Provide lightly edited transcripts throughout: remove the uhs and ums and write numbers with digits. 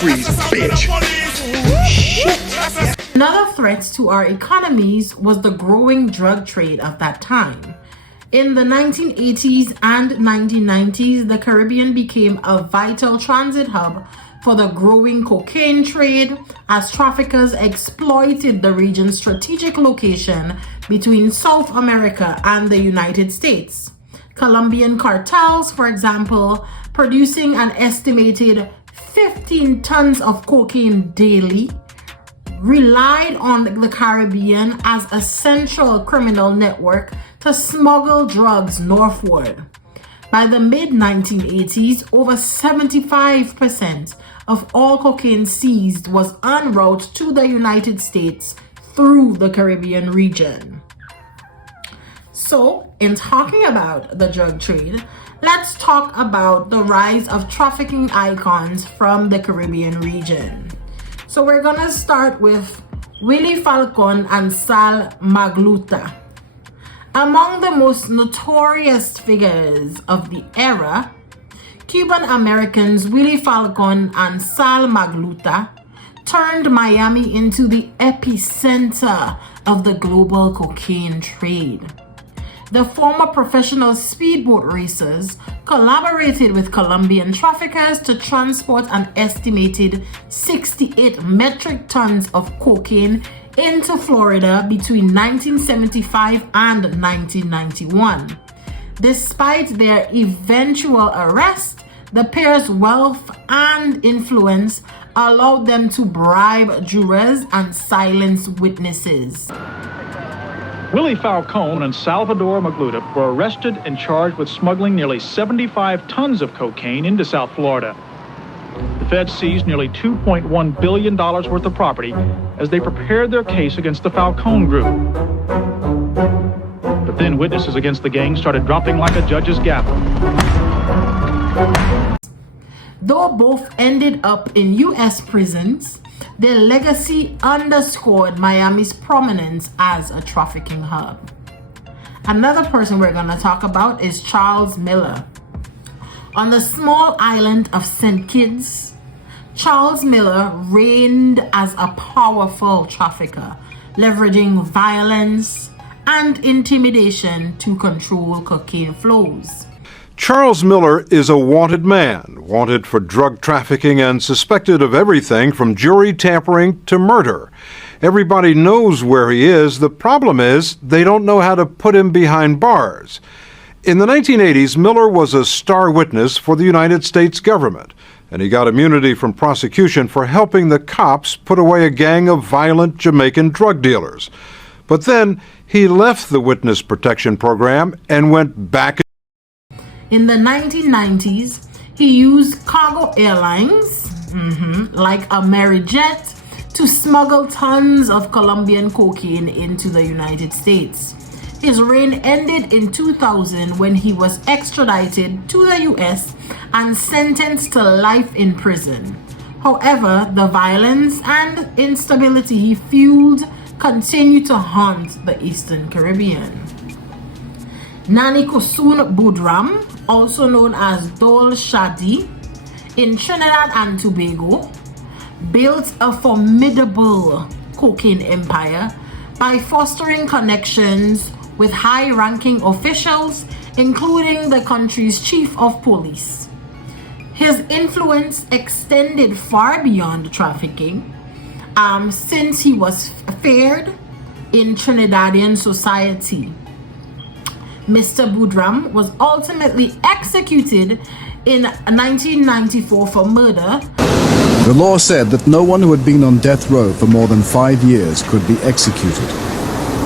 freeze, bitch. Another threat to our economies was the growing drug trade of that time. In the 1980s and 1990s, the Caribbean became a vital transit hub for the growing cocaine trade as traffickers exploited the region's strategic location between South America and the United States. Colombian cartels, for example, producing an estimated 15 tons of cocaine daily, relied on the Caribbean as a central criminal network to smuggle drugs northward. By the mid-1980s, over 75% of all cocaine seized was en route to the United States through the Caribbean region. So, in talking about the drug trade, let's talk about the rise of trafficking icons from the Caribbean region. So we're gonna start with Willy Falcón and Sal Magluta. Among the most notorious figures of the era, Cuban Americans Willy Falcón and Sal Magluta turned Miami into the epicenter of the global cocaine trade. The former professional speedboat racers collaborated with Colombian traffickers to transport an estimated 68 metric tons of cocaine into Florida between 1975 and 1991. Despite their eventual arrest, the pair's wealth and influence allowed them to bribe jurors and silence witnesses. Willy Falcón and Salvador Magluta were arrested and charged with smuggling nearly 75 tons of cocaine into South Florida. The feds seized nearly $2.1 billion worth of property as they prepared their case against the Falcón group. But then witnesses against the gang started dropping like a judge's gavel. Though both ended up in U.S. prisons, their legacy underscored Miami's prominence as a trafficking hub. Another person we're going to talk about is Charles Miller. On the small island of St.Kitts, Charles Miller reigned as a powerful trafficker, leveraging violence and intimidation to control cocaine flows. Charles Miller is a wanted man, wanted for drug trafficking and suspected of everything from jury tampering to murder. Everybody knows where he is. The problem is they don't know how to put him behind bars. In the 1980s, Miller was a star witness for the United States government, and he got immunity from prosecution for helping the cops put away a gang of violent Jamaican drug dealers. But then he left the witness protection program and went back. In the 1990s, he used cargo airlines, like Amerijet, to smuggle tons of Colombian cocaine into the United States. His reign ended in 2000 when he was extradited to the US and sentenced to life in prison. However, the violence and instability he fueled continue to haunt the Eastern Caribbean. Nankissoon Boodram, also known as Dole Chadee, in Trinidad and Tobago, built a formidable cocaine empire by fostering connections with high-ranking officials, including the country's chief of police. His influence extended far beyond trafficking, since he was feared in Trinidadian society. Mr. Boodram was ultimately executed in 1994 for murder. The law said that no one who had been on death row for more than 5 years could be executed.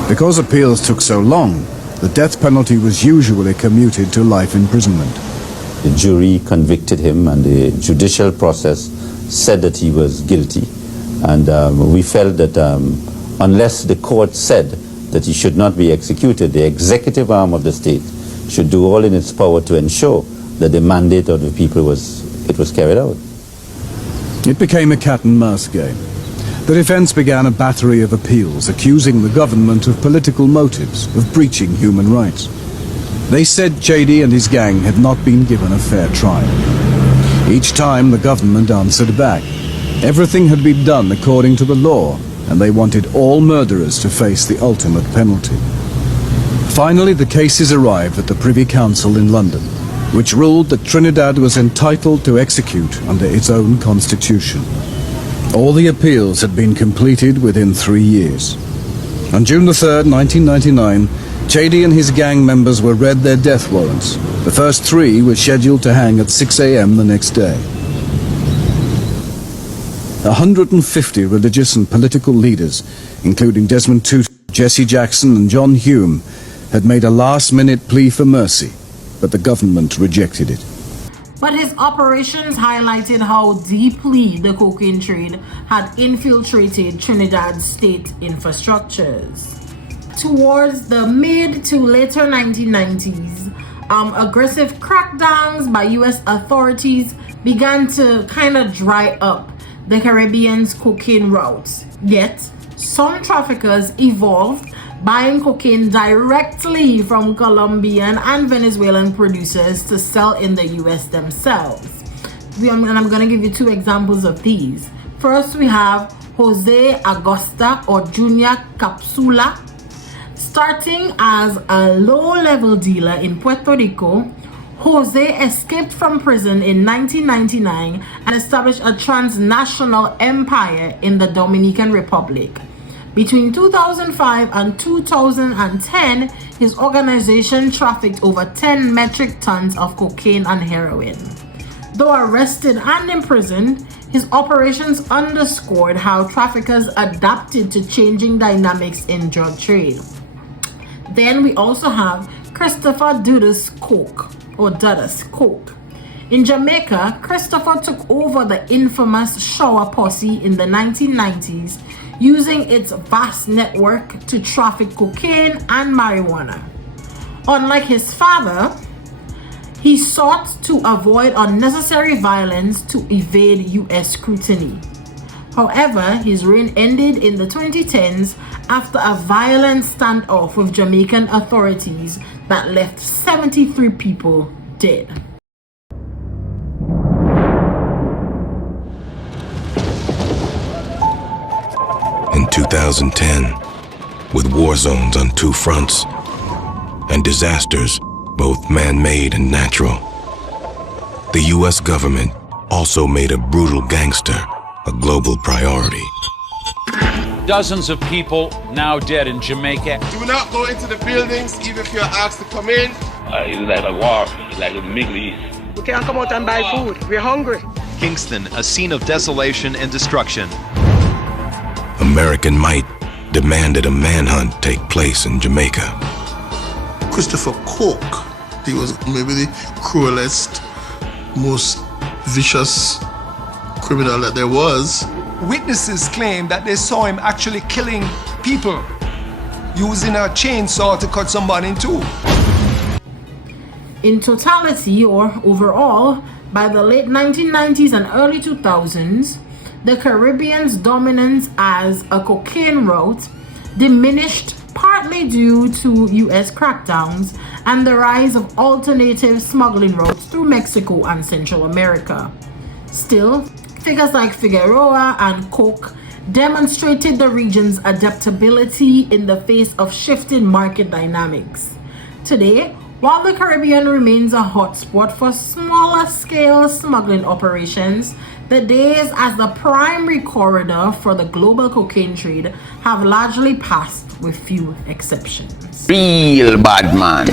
Because appeals took so long, the death penalty was usually commuted to life imprisonment. The jury convicted him and the judicial process said that he was guilty. And we felt that unless the court said that he should not be executed, the executive arm of the state should do all in its power to ensure that the mandate of the people was carried out. It became a cat-and-mouse game. The defense began a battery of appeals accusing the government of political motives, of breaching human rights. They said Chadee and his gang had not been given a fair trial. Each time the government answered back. Everything had been done according to the law, and they wanted all murderers to face the ultimate penalty. Finally, the cases arrived at the Privy Council in London, which ruled that Trinidad was entitled to execute under its own constitution. All the appeals had been completed within 3 years. On June the 3rd, 1999, Chadee and his gang members were read their death warrants. The first 3 were scheduled to hang at 6 a.m. the next day. 150 religious and political leaders, including Desmond Tutu, Jesse Jackson and John Hume, had made a last-minute plea for mercy, but the government rejected it. But his operations highlighted how deeply the cocaine trade had infiltrated Trinidad's state infrastructures. Towards the mid to later 1990s, aggressive crackdowns by U.S. authorities began to kind of dry up the Caribbean's cocaine routes. Yet, some traffickers evolved, buying cocaine directly from Colombian and Venezuelan producers to sell in the U.S. themselves. And I'm going to give you 2 examples of these. First, we have José Agosto or Junior Cápsula. Starting as a low-level dealer in Puerto Rico, José escaped from prison in 1999 and established a transnational empire in the Dominican Republic. Between 2005 and 2010, his organization trafficked over 10 metric tons of cocaine and heroin. Though arrested and imprisoned, his operations underscored how traffickers adapted to changing dynamics in drug trade. Then we also have Christopher Dudus Coke, or Dudus Coke. In Jamaica, Christopher took over the infamous Shower Posse in the 1990s, using its vast network to traffic cocaine and marijuana. Unlike his father, he sought to avoid unnecessary violence to evade U.S. scrutiny. However, his reign ended in the 2010s after a violent standoff with Jamaican authorities that left 73 people dead. In 2010, with war zones on 2 fronts and disasters, both man-made and natural, the U.S. government also made a brutal gangster a global priority. Dozens of people now dead in Jamaica. Do not go into the buildings even if you're asked to come in. It's like a war, it's like the Middle East. We can't come out and buy food. We're hungry. Kingston, a scene of desolation and destruction. American might demanded a manhunt take place in Jamaica. Christopher Coke, he was maybe the cruelest, most vicious criminal that there was. Witnesses claim that they saw him actually killing people using a chainsaw to cut somebody in 2. In totality, or overall, by the late 1990s and early 2000s, the Caribbean's dominance as a cocaine route diminished, partly due to U.S. crackdowns and the rise of alternative smuggling routes through Mexico and Central America. Still, figures like Figueroa and Coke demonstrated the region's adaptability in the face of shifting market dynamics. Today, while the Caribbean remains a hotspot for smaller scale smuggling operations, the days as the primary corridor for the global cocaine trade have largely passed with few exceptions. Real bad man.